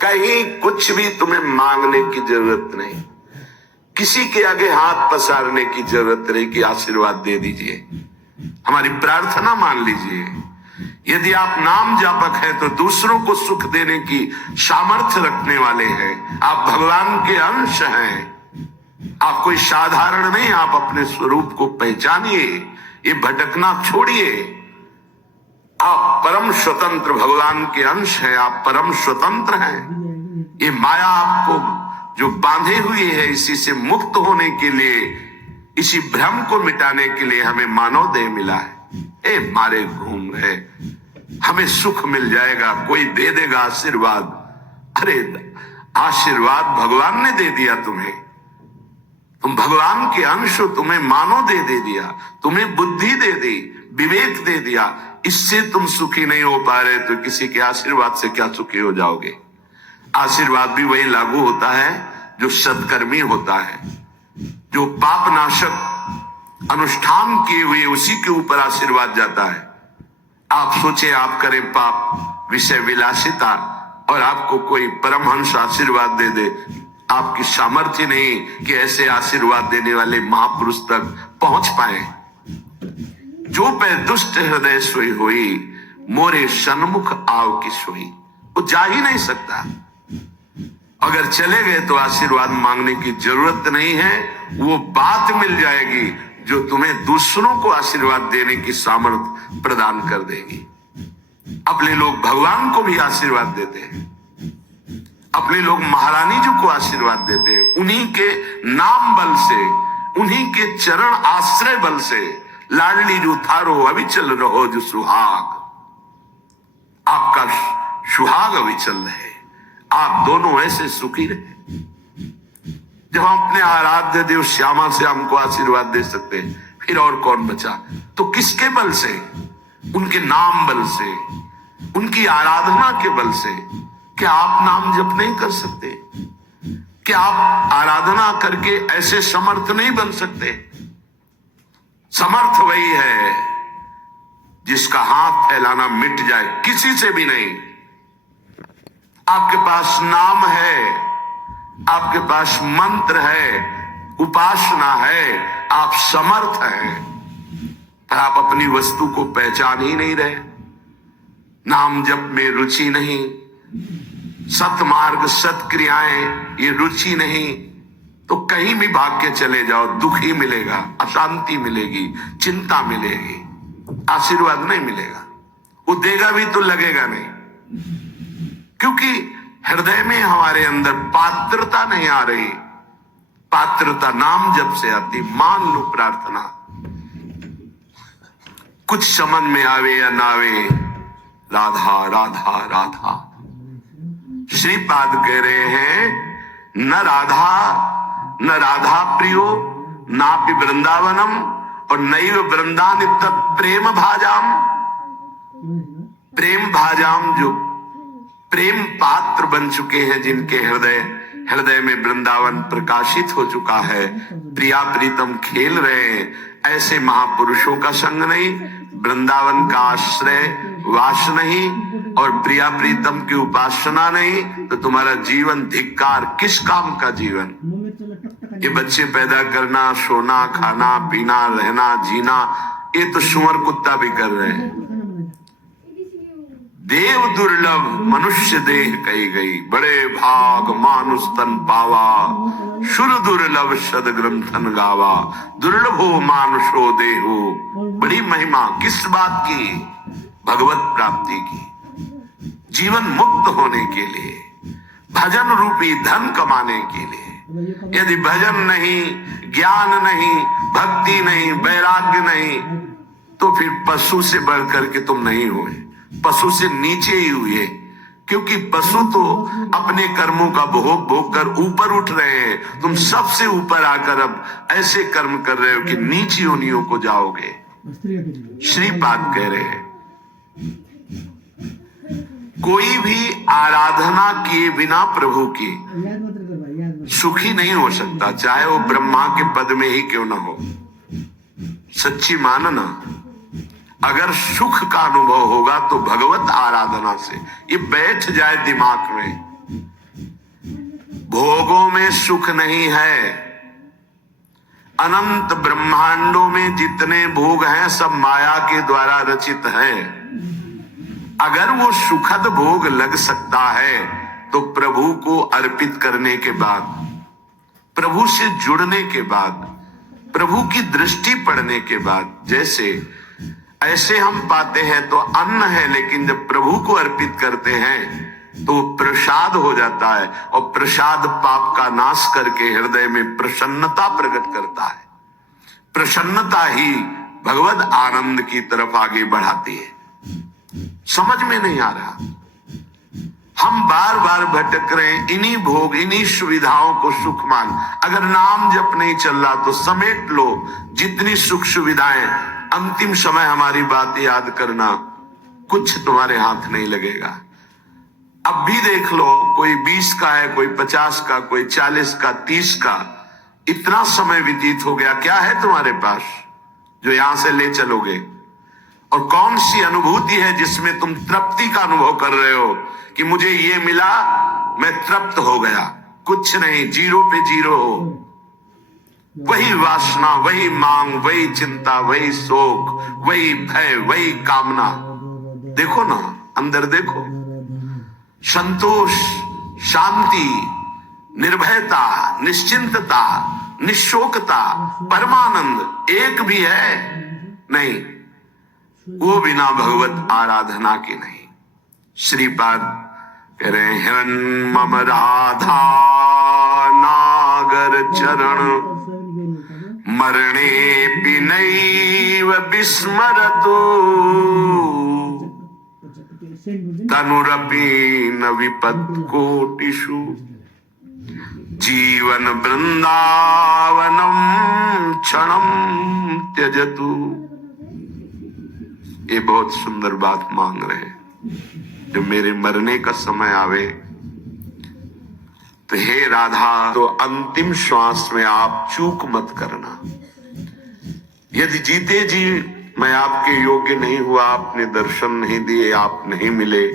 कहीं कुछ भी तुम्हें मांगने की जरूरत नहीं, किसी के आगे हाथ पसारने की जरूरत नहीं कि आशीर्वाद दे दीजिए, हमारी प्रार्थना मान लीजिए। यदि आप नाम जापक हैं तो दूसरों को सुख देने की सामर्थ्य रखने वाले हैं। आप भगवान के अंश हैं। आप कोई साधारण नहीं, आप अपने स्वरूप को पहचानिए, ये भटकना छोड़िए। आप परम स्वतंत्र भगवान के अंश हैं, आप परम स्वतंत्र हैं। ये माया आपको जो बांधे हुई है, इसी से मुक्त होने के लिए, इसी भ्रम को मिटाने के लिए हमें मानव देह मिला है। ए मारे घूम रहे, हमें सुख मिल जाएगा, कोई दे देगा आशीर्वाद। अरे आशीर्वाद भगवान ने दे दिया तुम्हें, तुम भगवान के अंश हो, तुम्हें मानव दे दिया, तुम्हें बुद्धि दे दी, विवेक दे दिया। इससे तुम सुखी नहीं हो पा रहे तो किसी के आशीर्वाद से क्या सुखी हो जाओगे। आशीर्वाद भी वही लागू होता है जो सत्कर्मी होता है, जो पाप नाशक अनुष्ठान किए हुए उसी के ऊपर आशीर्वाद जाता है। आप सोचे आप करें पाप, विषय विलासिता, और आपको कोई परमहंस आशीर्वाद दे दे, आपकी सामर्थ्य नहीं कि ऐसे आशीर्वाद देने वाले महापुरुष तक पहुंच पाए। जो पे दुष्ट हृदय सोई हुई, मोरे सन्मुख आव की सोई, वो जा ही नहीं सकता। अगर चले गए तो आशीर्वाद मांगने की जरूरत नहीं है, वो बात मिल जाएगी जो तुम्हें दूसरों को आशीर्वाद देने की सामर्थ्य प्रदान कर देगी। अपने लोग भगवान को भी आशीर्वाद देते हैं, अपने लोग महारानी जी को आशीर्वाद देते हैं, उन्हीं के नाम बल से, उन्हीं के चरण आश्रय बल से। लाडली जो थारो अविचल रहो जो सुहाग, आपका सुहाग अविचल रहे, आप दोनों ऐसे सुखी रहे। जब हम अपने आराध्य देव श्यामा से हमको आशीर्वाद दे सकते हैं, फिर और कौन बचा। तो किसके बल से? उनके नाम बल से, उनकी आराधना के बल से। क्या आप नाम जप नहीं कर सकते? क्या आप आराधना करके ऐसे समर्थ नहीं बन सकते? समर्थ वही है जिसका हाथ फैलाना मिट जाए, किसी से भी नहीं। आपके पास नाम है, आपके पास मंत्र है, उपासना है, आप समर्थ हैं, पर आप अपनी वस्तु को पहचान ही नहीं रहे। नाम जप में रुचि नहीं, सतमार्ग सत्क्रियाएं ये रुचि नहीं, तो कहीं भी भाग के चले जाओ, दुख ही मिलेगा, अशांति मिलेगी, चिंता मिलेगी, आशीर्वाद नहीं मिलेगा। वो देगा भी तो लगेगा नहीं, क्योंकि हृदय में हमारे अंदर पात्रता नहीं आ रही। पात्रता नाम जब से आती। मान लो प्रार्थना, कुछ समझ में आवे या ना आवे, राधा राधा राधा। श्रीपाद कह रहे हैं, न राधा प्रियो नापि वृंदावनम और नैव वृंदान प्रेम भाजाम। प्रेम भाजाम, जो प्रेम पात्र बन चुके हैं, जिनके हृदय में वृंदावन प्रकाशित हो चुका है, प्रिया प्रीतम खेल रहे हैं, ऐसे महापुरुषों का संग नहीं, वृंदावन का आश्रय वास नहीं, और प्रिया प्रीतम की उपासना नहीं, तो तुम्हारा जीवन धिक्कार। किस काम का जीवन? ये बच्चे पैदा करना, सोना, खाना, पीना, रहना, जीना, ये तो सुअर कुत्ता भी कर रहे हैं। देव दुर्लभ मनुष्य देह कही गई, बड़े भाग मानुष तन पावा, सुर दुर्लभ सद ग्रंथन गावा, दुर्लभो मानुषो देहो। बड़ी महिमा किस बात की? भगवत प्राप्ति की, जीवन मुक्त होने के लिए, भजन रूपी धन कमाने के लिए। यदि भजन नहीं, ज्ञान नहीं, भक्ति नहीं, वैराग्य नहीं, तो फिर पशु से बढ़कर के तुम नहीं हुए, पशु से नीचे ही हुए। क्योंकि पशु तो अपने कर्मों का भोग कर ऊपर उठ रहे हैं, तुम सबसे ऊपर आकर अब ऐसे कर्म कर रहे हो कि नीची योनियों को जाओगे। श्रीपाद कह रहे हैं, कोई भी आराधना किए बिना प्रभु की सुखी नहीं हो सकता, चाहे वो ब्रह्मा के पद में ही क्यों ना हो। सच्ची मानना, अगर सुख का अनुभव होगा तो भगवत आराधना से। ये बैठ जाए दिमाग में, भोगों में सुख नहीं है। अनंत ब्रह्मांडों में जितने भोग हैं सब माया के द्वारा रचित हैं। अगर वो सुखद भोग लग सकता है तो प्रभु को अर्पित करने के बाद, प्रभु से जुड़ने के बाद, प्रभु की दृष्टि पड़ने के बाद, जैसे ऐसे हम पाते हैं तो अन्न है, लेकिन जब प्रभु को अर्पित करते हैं तो प्रसाद हो जाता है, और प्रसाद पाप का नाश करके हृदय में प्रसन्नता प्रकट करता है। प्रसन्नता ही भगवत आनंद की तरफ आगे बढ़ाती है। समझ में नहीं आ रहा, हम बार बार भटक रहे हैं इन्हीं भोग, इन्हीं सुविधाओं को सुख मान। अगर नाम जप नहीं चल रहा तो समेट लो जितनी सुख सुविधाएं, अंतिम समय हमारी बात याद करना, कुछ तुम्हारे हाथ नहीं लगेगा। अब भी देख लो, कोई 20 का है, कोई 50 का, कोई 40 का, 30 का, इतना समय व्यतीत हो गया। क्या है तुम्हारे पास जो यहां से ले चलोगे? और कौन सी अनुभूति है जिसमें तुम तृप्ति का अनुभव कर रहे हो कि मुझे ये मिला, मैं तृप्त हो गया? कुछ नहीं, जीरो पे जीरो हो। वही वासना, वही मांग, वही चिंता, वही शोक, वही भय, वही कामना। देखो ना, अंदर देखो, संतोष, शांति, निर्भयता, निश्चिंतता, निशोकता, परमानंद एक भी है नहीं। वो बिना भगवत आराधना के नहीं। श्रीपाद कह रहे हैं, हिरण्य मम राधा नागर चरण मरणे पिनैव विस्मरतु तनुरपि न विपद कोटिषु जीवन वृंदावनम क्षणम त्यजतु। ये बहुत सुंदर बात मांग रहे हैं, जब मेरे मरने का समय आवे तो हे राधा, तो अंतिम श्वास में आप चूक मत करना। यदि जीते जी मैं आपके योग्य नहीं हुआ, आपने दर्शन नहीं दिए, आप नहीं मिले,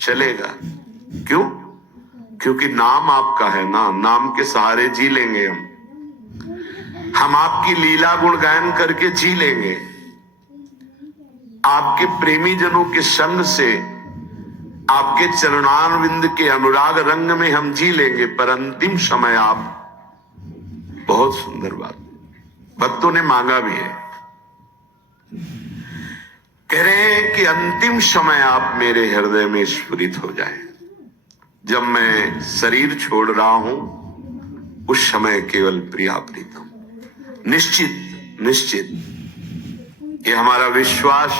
चलेगा। क्यों? क्योंकि नाम आपका है ना, नाम के सहारे जी लेंगे हम आपकी लीला गुण गायन करके जी लेंगे, आपके प्रेमी जनों के संग से, आपके चरणारविंद के अनुराग रंग में हम जी लेंगे। पर अंतिम समय आप, बहुत सुंदर बात भक्तों ने मांगा भी है, कह रहे हैं कि अंतिम समय आप मेरे हृदय में स्फुरित हो जाए। जब मैं शरीर छोड़ रहा हूं उस समय केवल प्रिया प्रीतम। निश्चित निश्चित ये हमारा विश्वास,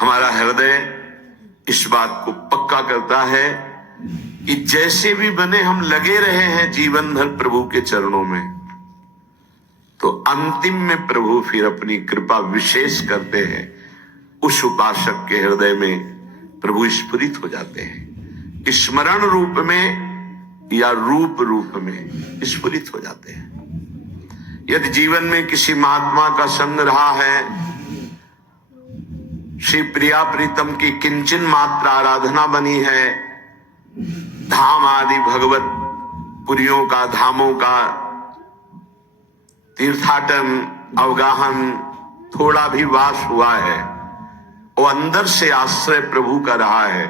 हमारा हृदय इस बात को पक्का करता है कि जैसे भी बने हम लगे रहे हैं जीवन भर प्रभु के चरणों में, तो अंतिम में प्रभु फिर अपनी कृपा विशेष करते हैं। उस उपासक के हृदय में प्रभु स्फुरित हो जाते हैं, स्मरण रूप में या रूप रूप में स्फुरित हो जाते हैं। यदि जीवन में किसी महात्मा का संग रहा है, श्री प्रिया प्रीतम की किंचन मात्र आराधना बनी है, धाम आदि भगवत पुरियों का, धामों का तीर्थाटन, अवगाहन थोड़ा भी वास हुआ है, वो अंदर से आश्रय प्रभु का रहा है,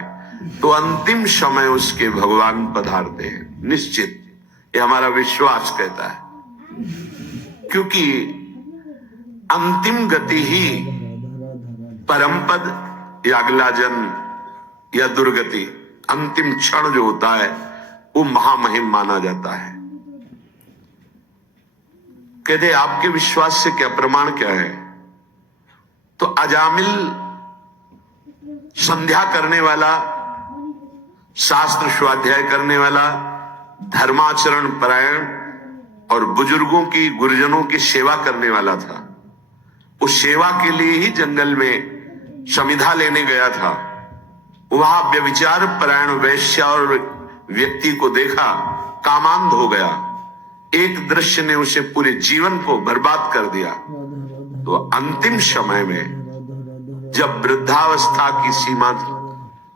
तो अंतिम समय उसके भगवान पधारते हैं। निश्चित, ये हमारा विश्वास कहता है, क्योंकि अंतिम गति ही परम पद या अगला जन्म या दुर्गति, अंतिम क्षण जो होता है वो महामहिम माना जाता है। कहते आपके विश्वास से क्या प्रमाण क्या है? तो अजामिल संध्या करने वाला, शास्त्र स्वाध्याय करने वाला, धर्माचरण परायण और बुजुर्गों की, गुरुजनों की सेवा करने वाला था। उस सेवा के लिए ही जंगल में समिधा लेने गया था। वहां व्यभिचार परायण वैश्य और व्यक्ति को देखा, कामांध हो गया। एक दृश्य ने उसे पूरे जीवन को बर्बाद कर दिया। तो अंतिम समय में जब वृद्धावस्था की सीमा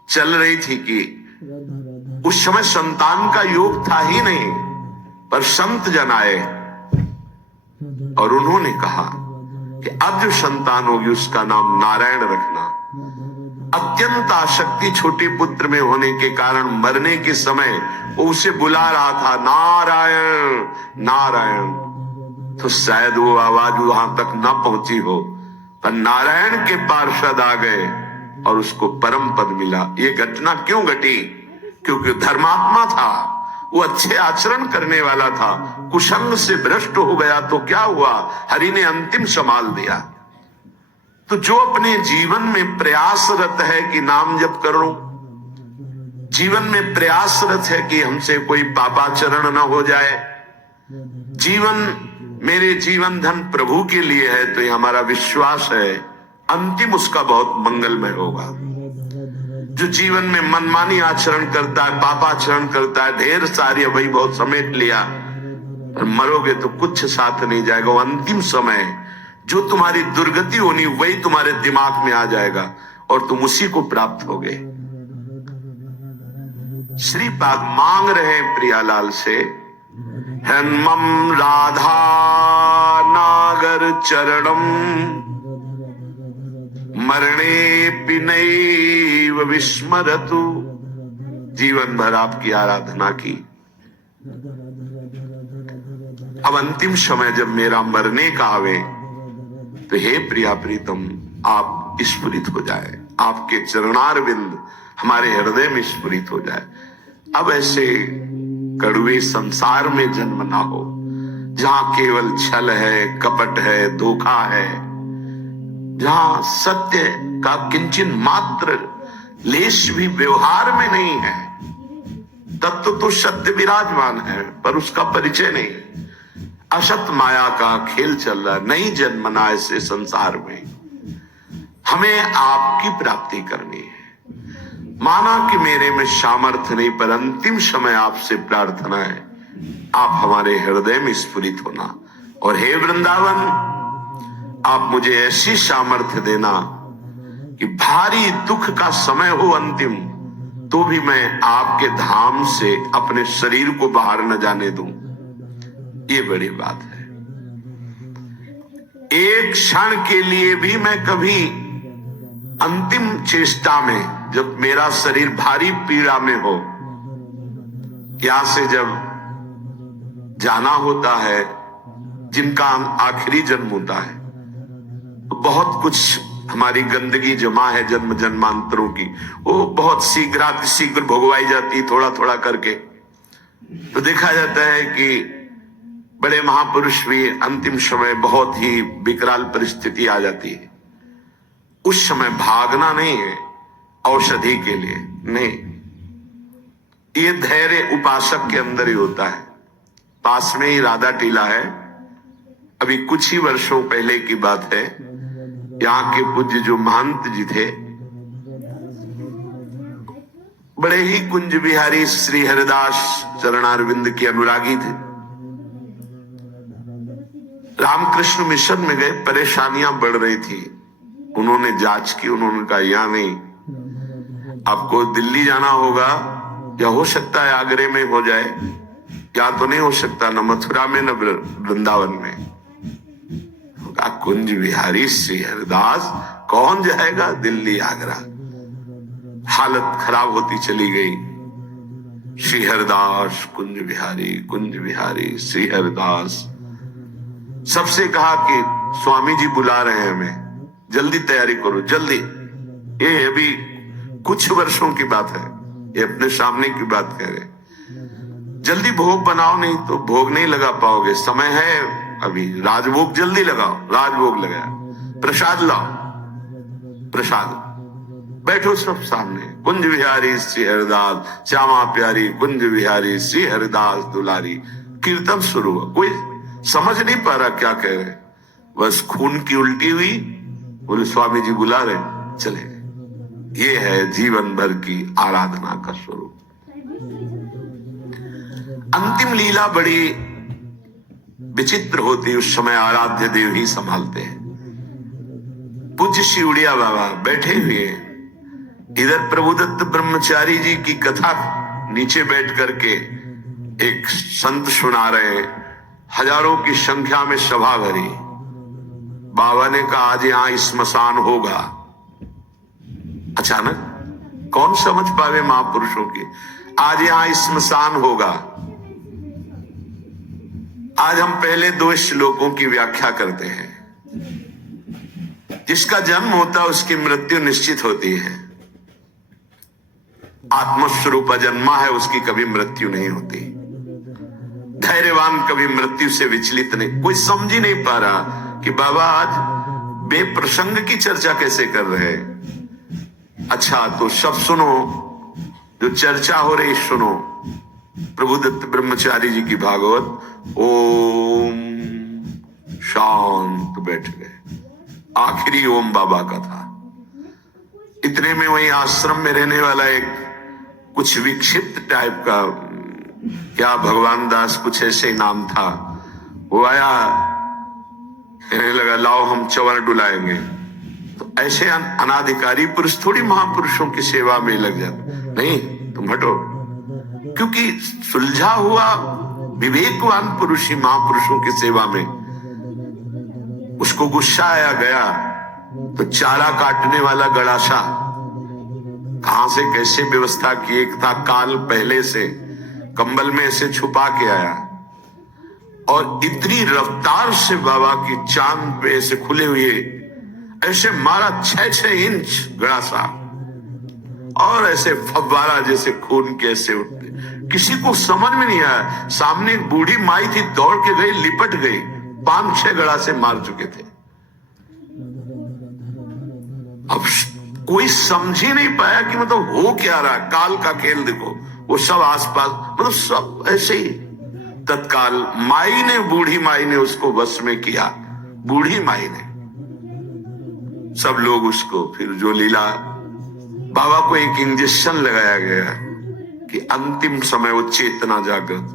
चल रही थी कि उस समय संतान का योग था ही नहीं, पर संत जन आए और उन्होंने कहा कि अब जो संतान होगी उसका नाम नारायण रखना। अत्यंत आसक्ति छोटे पुत्र में होने के कारण मरने के समय वो उसे बुला रहा था, नारायण नारायण। तो शायद वो आवाज वहां तक न पहुंची हो, पर नारायण के पार्षद आ गए और उसको परम पद मिला। ये घटना क्यों घटी? क्योंकि धर्मात्मा था, वो अच्छे आचरण करने वाला था। कुसंग से भ्रष्ट हो गया तो क्या हुआ? हरि ने अंतिम संभाल दिया। तो जो अपने जीवन में प्रयासरत है कि नाम जप करो, जीवन में प्रयासरत है कि हमसे कोई पापाचरण न हो जाए, मेरे जीवन धन प्रभु के लिए है, तो ये हमारा विश्वास है अंतिम उसका बहुत मंगलमय होगा। जो जीवन में मनमानी आचरण करता है, पापाचरण करता है, ढेर सारी अभी बहुत समेट लिया, पर मरोगे तो कुछ साथ नहीं जाएगा। वो अंतिम समय जो तुम्हारी दुर्गति होनी वही तुम्हारे दिमाग में आ जाएगा और तुम उसी को प्राप्त होगे। श्रीपाद मांग रहे हैं प्रियालाल से, हन्मम राधा नागर चरणम मरणे पिनैव विस्मरतु। जीवन भर आपकी आराधना की, अब अंतिम समय जब मेरा मरने का आवे तो हे प्रिया प्रीतम आप स्फुरित हो जाए, आपके चरणारविंद हमारे हृदय में स्फुरित हो जाए। अब ऐसे कड़वे संसार में जन्म ना हो जहां केवल छल है, कपट है, धोखा है, जहां सत्य का किंचन मात्र लेश भी व्यवहार में नहीं है। तत्व तो सत्य विराजमान है पर उसका परिचय नहीं। असत माया का खेल चल रहा, नहीं जन्मना ऐसे संसार में। हमें आपकी प्राप्ति करनी है। माना कि मेरे में सामर्थ्य नहीं, पर अंतिम समय आपसे प्रार्थना है आप हमारे हृदय में स्फुरित होना। और हे वृंदावन, आप मुझे ऐसी सामर्थ्य देना कि भारी दुख का समय हो अंतिम, तो भी मैं आपके धाम से अपने शरीर को बाहर न जाने दूं। ये बड़ी बात है। एक क्षण के लिए भी मैं कभी अंतिम चेष्टा में, जब मेरा शरीर भारी पीड़ा में हो, यहां से जब जाना होता है, जिनका आखिरी जन्म होता है, तो बहुत कुछ हमारी गंदगी जमा है जन्म जन्मांतरों की, वो बहुत शीघ्र भोगवाई जाती थोड़ा थोड़ा करके। तो देखा जाता है कि बड़े महापुरुष भी अंतिम समय बहुत ही विकराल परिस्थिति आ जाती है, उस समय भागना नहीं है औषधि के लिए, नहीं, ये धैर्य उपासक के अंदर ही होता है। पास में ही राधा टीला है, अभी कुछ ही वर्षों पहले की बात है। यहाँ के पूज्य जो महंत जी थे, बड़े ही कुंज बिहारी श्री हरिदास चरणारविंद के अनुरागी थे। रामकृष्ण मिशन में गए, परेशानियां बढ़ रही थी। उन्होंने जांच की, उन्होंने कहा यहाँ नहीं, आपको दिल्ली जाना होगा, या हो सकता है आगरे में हो जाए, या तो नहीं हो सकता न मथुरा में न वृंदावन में। कुंज बिहारी श्री हरिदास कौन जाएगा दिल्ली आगरा। हालत खराब होती चली गई। श्री हरिदास कुंज बिहारी श्री हरिदास। सबसे कहा कि स्वामी जी बुला रहे हैं हमें, जल्दी तैयारी करो जल्दी। ये अभी कुछ वर्षों की बात है, ये अपने सामने की बात कह रहे। जल्दी भोग बनाओ, नहीं तो भोग नहीं लगा पाओगे, समय है अभी, राजभोग जल्दी लगाओ। राजभोग लगाया, प्रसाद लाओ, प्रसाद। बैठो सब सामने, कुंज बिहारी श्री हरिदास, श्यामा प्यारी कुंज बिहारी श्री हरिदास दुलारी। कीर्तन शुरू हुआ, कोई समझ नहीं पा रहा क्या कह रहे, बस खून की उल्टी हुई, बोले स्वामी जी बुला रहे, चले गए। ये है जीवन भर की आराधना का स्वरूप। अंतिम लीला बड़ी विचित्र होती, उस समय आराध्य देव ही संभालते हैं। पूज्य शिवड़िया बाबा बैठे हुए इधर प्रभुदत्त ब्रह्मचारी जी की कथा नीचे बैठ करके एक संत सुना रहे हैं, हजारों की संख्या में सभा भरी। बाबा ने कहा आज यहां स्मशान होगा। अचानक कौन समझ पावे महापुरुषों की, आज यहां स्मशान होगा। आज हम पहले 2 श्लोकों की व्याख्या करते हैं। जिसका जन्म होता है उसकी मृत्यु निश्चित होती है। आत्मस्वरूप जन्मा है, उसकी कभी मृत्यु नहीं होती। धैर्यवान कभी मृत्यु से विचलित नहीं। कोई समझ ही नहीं पा रहा कि बाबा आज बेप्रसंग की चर्चा कैसे कर रहे हैं। अच्छा तो सब सुनो, जो चर्चा हो रही सुनो। प्रभुदत्त ब्रह्मचारी जी की भागवत। ओम शांत बैठ गए। आखिरी ओम बाबा का था। इतने में वही आश्रम में रहने वाला एक कुछ विक्षिप्त टाइप का, क्या भगवान दास कुछ ऐसे नाम था, वो आया, कहने लगा लाओ हम चवर डुलाएंगे। तो ऐसे अनाधिकारी पुरुष थोड़ी महापुरुषों की सेवा में लग जाते। नहीं, तुम हटो। क्योंकि सुलझा हुआ विवेकवान पुरुष ही महापुरुषों की सेवा में। उसको गुस्सा आया, गया तो चारा काटने वाला गड़ासा कहां से कैसे व्यवस्था की, एक था काल पहले से कंबल में ऐसे छुपा के आया और इतनी रफ्तार से बाबा की चांद पे ऐसे खुले हुए ऐसे मारा 6-6 इंच गड़ासा और ऐसे फव्वारा जैसे खून के ऐसे उठते। किसी को समझ में नहीं आया। सामने एक बूढ़ी माई थी, दौड़ के गई, लिपट गई, 5-6 गड़ासे मार चुके थे। अब कोई समझ ही नहीं पाया कि मतलब हो क्या रहा। काल का खेल देखो, वो सब आसपास, मतलब सब ऐसे ही। तत्काल माई ने, बूढ़ी माई ने उसको वश में किया। बूढ़ी माई ने, सब लोग उसको, फिर जो लीला, बाबा को एक इंजेक्शन लगाया गया कि अंतिम समय वो चेतना जागृत।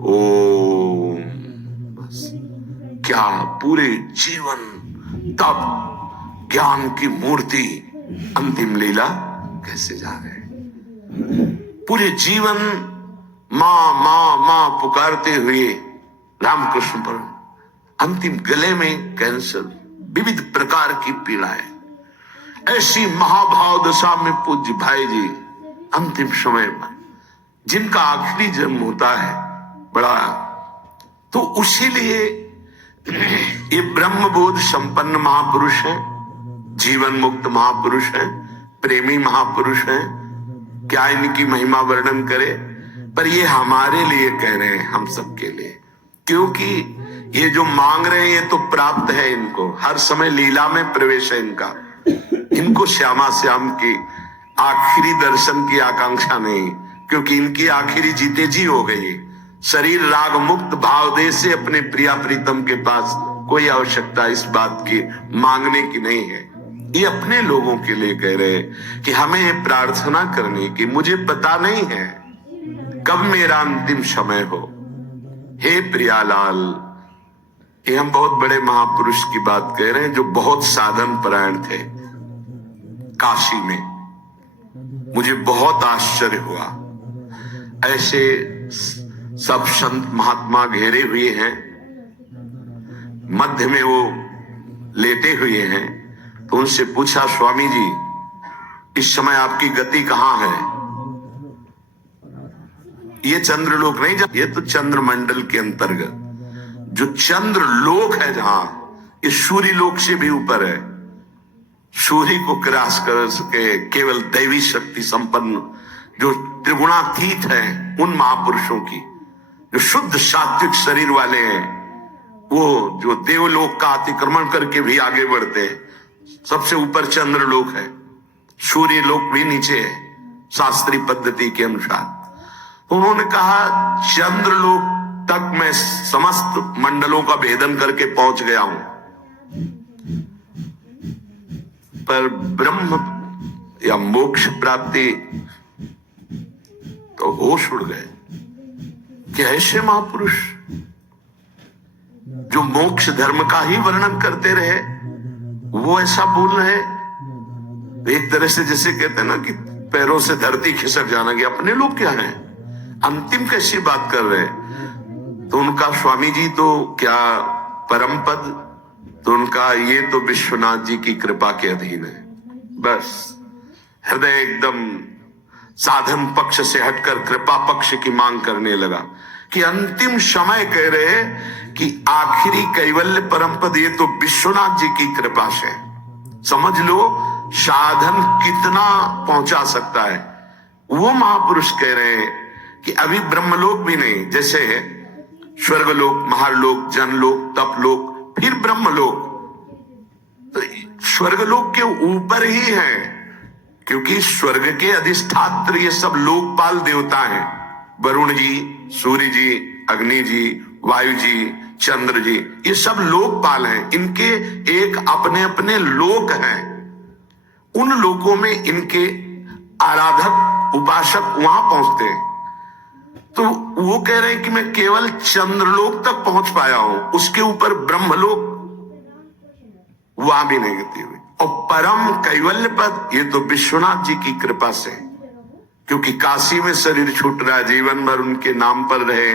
ओ बस क्या पूरे जीवन तब ज्ञान की मूर्ति अंतिम लीला कैसे जा रहे। पूरे जीवन मां मां मां पुकारते हुए रामकृष्ण पर, अंतिम गले में कैंसर, विविध प्रकार की पीड़ाएं। ऐसी महाभाव दशा में पूज्य भाई जी अंतिम समय में, जिनका आखिरी जन्म होता है बड़ा, तो उसी लिए ये ब्रह्मबोध संपन्न महापुरुष है, जीवन मुक्त महापुरुष है, प्रेमी महापुरुष है। क्या इनकी महिमा वर्णन करे, पर ये हमारे लिए कह रहे हैं, हम सबके लिए। क्योंकि ये जो मांग रहे हैं ये तो प्राप्त है इनको, हर समय लीला में प्रवेश है इनका। इनको श्यामा श्याम की आखिरी दर्शन की आकांक्षा नहीं, क्योंकि इनकी आखिरी जीते जी हो गई। शरीर राग मुक्त भाव दे से अपने प्रिया प्रीतम के पास कोई आवश्यकता इस बात की मांगने की नहीं है। ये अपने लोगों के लिए कह रहे हैं कि हमें ये प्रार्थना करनी कि मुझे पता नहीं है कब मेरा अंतिम समय हो। हे प्रियालाल, ये हम बहुत बड़े महापुरुष की बात कह रहे हैं जो बहुत साधन परायण थे। काशी में मुझे बहुत आश्चर्य हुआ, ऐसे सब संत महात्मा घेरे हुए हैं, मध्य में वो लेटे हुए हैं। तो उनसे पूछा, स्वामी जी इस समय आपकी गति कहां है? ये चंद्रलोक नहीं, ये तो चंद्रमंडल के अंतर्गत जो चंद्रलोक है, जहां ये सूर्य लोक से भी ऊपर है। सूर्य को क्रॉस कर सके केवल दैवी शक्ति संपन्न जो त्रिगुणातीत है, उन महापुरुषों की, जो शुद्ध सात्विक शरीर वाले हैं, वो जो देवलोक का अतिक्रमण करके भी आगे बढ़ते हैं। सबसे ऊपर चंद्रलोक है, सूर्य लोक भी नीचे है शास्त्रीय पद्धति के अनुसार। तो उन्होंने कहा चंद्रलोक तक मैं समस्त मंडलों का भेदन करके पहुंच गया हूं, पर ब्रह्म या मोक्ष प्राप्ति तो होश उड़ गए कि ऐसे महापुरुष जो मोक्ष धर्म का ही वर्णन करते रहे, वो ऐसा बोल रहे। एक तरह से जैसे कहते हैं ना कि पैरों से धरती खिसक जाना, कि अपने लोग क्या हैं, अंतिम कैसी बात कर रहे हैं। तो उनका स्वामी जी तो क्या परम पद, तो उनका ये तो विश्वनाथ जी की कृपा के अधीन है। बस हृदय एकदम साधन पक्ष से हटकर कृपा पक्ष की मांग करने लगा कि अंतिम समय कह रहे कि आखिरी कैवल्य परम पद ये तो विश्वनाथ जी की कृपा से। समझ लो साधन कितना पहुंचा सकता है। वो महापुरुष कह रहे हैं कि अभी ब्रह्मलोक भी नहीं, जैसे स्वर्गलोक, महालोक, जनलोक, तपलोक, फिर ब्रह्मलोक, तो स्वर्गलोक के ऊपर ही है, क्योंकि स्वर्ग के अधिष्ठात्र ये सब लोकपाल देवता हैं। वरुण जी, सूर्य जी, अग्नि जी, वायु जी, चंद्र जी, ये सब लोकपाल हैं। इनके एक अपने अपने लोक हैं। उन लोकों में इनके आराधक उपासक वहां पहुंचते हैं। तो वो कह रहे हैं कि मैं केवल चंद्रलोक तक पहुंच पाया हूं, उसके ऊपर ब्रह्मलोक वहां भी नहीं गति हुई। और परम कैवल्य पद ये तो विश्वनाथ जी की कृपा से, क्योंकि काशी में शरीर छूट रहा है, जीवन भर उनके नाम पर रहे,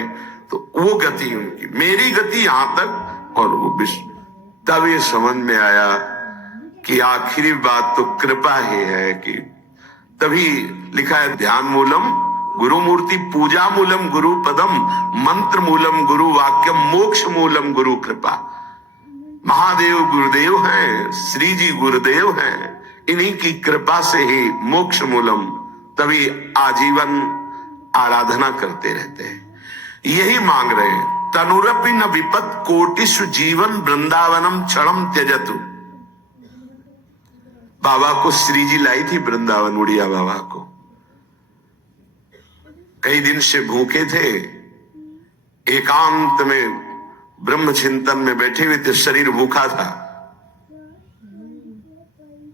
तो वो गति उनकी, मेरी गति यहां तक और वो विश्व। तब ये समझ में आया कि आखिरी बात तो कृपा ही है। कि तभी लिखा है ध्यान मूलम गुरु मूर्ति, पूजा मूलम गुरु पदम, मंत्र मूलम गुरु वाक्यम, मोक्ष मूलम गुरु कृपा। महादेव गुरुदेव हैं, श्री जी गुरुदेव हैं, इन्हीं की कृपा से ही मोक्ष मूलम। तभी आजीवन आराधना करते रहते हैं, यही मांग रहे हैं। तनुरपि न विपत कोटिषु जीवन वृंदावनम क्षणम त्यजतु। बाबा को श्री जी लाई थी वृंदावन, उड़िया बाबा को। कई दिन से भूखे थे, एकांत में ब्रह्म चिंतन में बैठे हुए थे, शरीर भूखा था।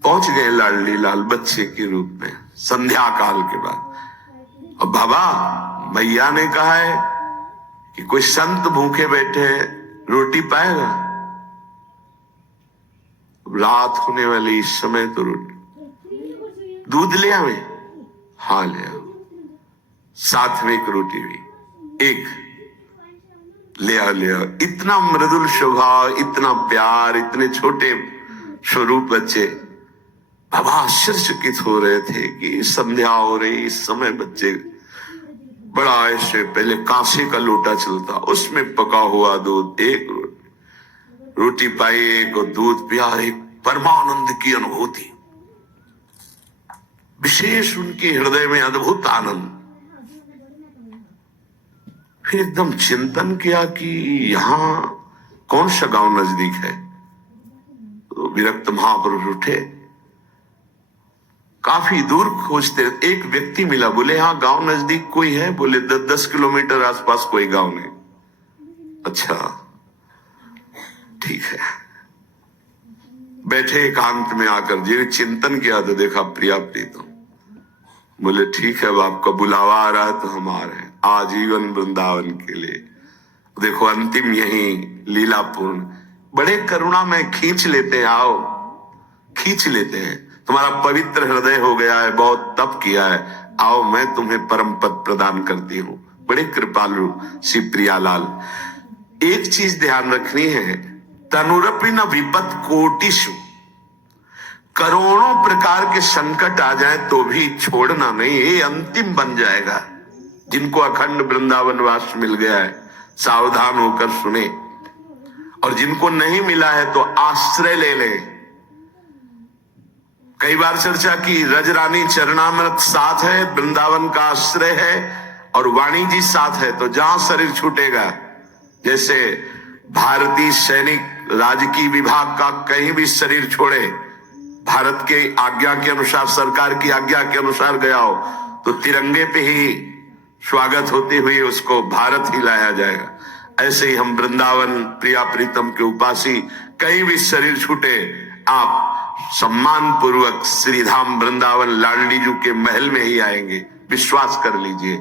पहुंच गए लाडली लाल बच्चे के रूप में संध्या काल के बाद। अब बाबा मैया ने कहा है कि कोई संत भूखे बैठे हैं, रोटी पाएगा। रात होने वाली इस समय तो रोटी, दूध ले आवे, हाँ ले आओ, साथ में एक रोटी भी, एक ले आओ ले आओ। इतना मृदुल स्वभाव, इतना प्यार, इतने छोटे स्वरूप बच्चे। बाबा आश्चर्यचकित हो रहे थे कि संध्या हो रही, इस समय बच्चे बड़ा ऐसे, पहले कांसे का लोटा चलता, उसमें पका हुआ दूध, एक रोटी पाई, एक दूध पिया, एक परमानंद की अनुभूति, विशेष उनके हृदय में अद्भुत आनंद। फिर एकदम चिंतन किया कि यहां कौन सा गांव नजदीक है। तो विरक्त महापुरुष उठे, काफी दूर खोजते, एक व्यक्ति मिला, बोले हाँ गांव नजदीक कोई है? बोले 10 किलोमीटर आसपास कोई गांव नहीं। अच्छा ठीक है। बैठे एकांत में आकर जी चिंतन किया तो देखा प्रिया प्रीतम। बोले ठीक है, अब आपका बुलावा आ रहा है तो हम आ रहे हैं आजीवन वृंदावन के लिए। देखो अंतिम यही लीलापूर्ण, बड़े करुणा में खींच लेते हैं, आओ खींच लेते हैं। तुम्हारा पवित्र हृदय हो गया है, बहुत तप किया है, आओ मैं तुम्हें परम पद प्रदान करती हूँ। बड़े कृपालु श्री प्रियालाल। एक चीज ध्यान रखनी है, तनुरपि न विपत कोटिषु, करोड़ों प्रकार के संकट आ जाए तो भी छोड़ना नहीं, ये अंतिम बन जाएगा। जिनको अखंड वृंदावन वास मिल गया है सावधान होकर सुने, और जिनको नहीं मिला है तो आश्रय ले ले। कई बार चर्चा की, रजरानी चरणामृत साथ है, वृंदावन का आश्रय है, और वाणी जी साथ है, तो जहां शरीर छूटेगा, जैसे भारतीय सैनिक राजकीय विभाग का कहीं भी शरीर छोड़े, भारत के आज्ञा के अनुसार, सरकार की आज्ञा के अनुसार गया हो, तो तिरंगे पे ही स्वागत होते हुए उसको भारत ही लाया जाएगा। ऐसे ही हम वृंदावन प्रिया प्रीतम के उपासी, कहीं भी शरीर छूटे, आप सम्मान पूर्वक श्रीधाम वृंदावन लाडली जी के महल में ही आएंगे, विश्वास कर लीजिए।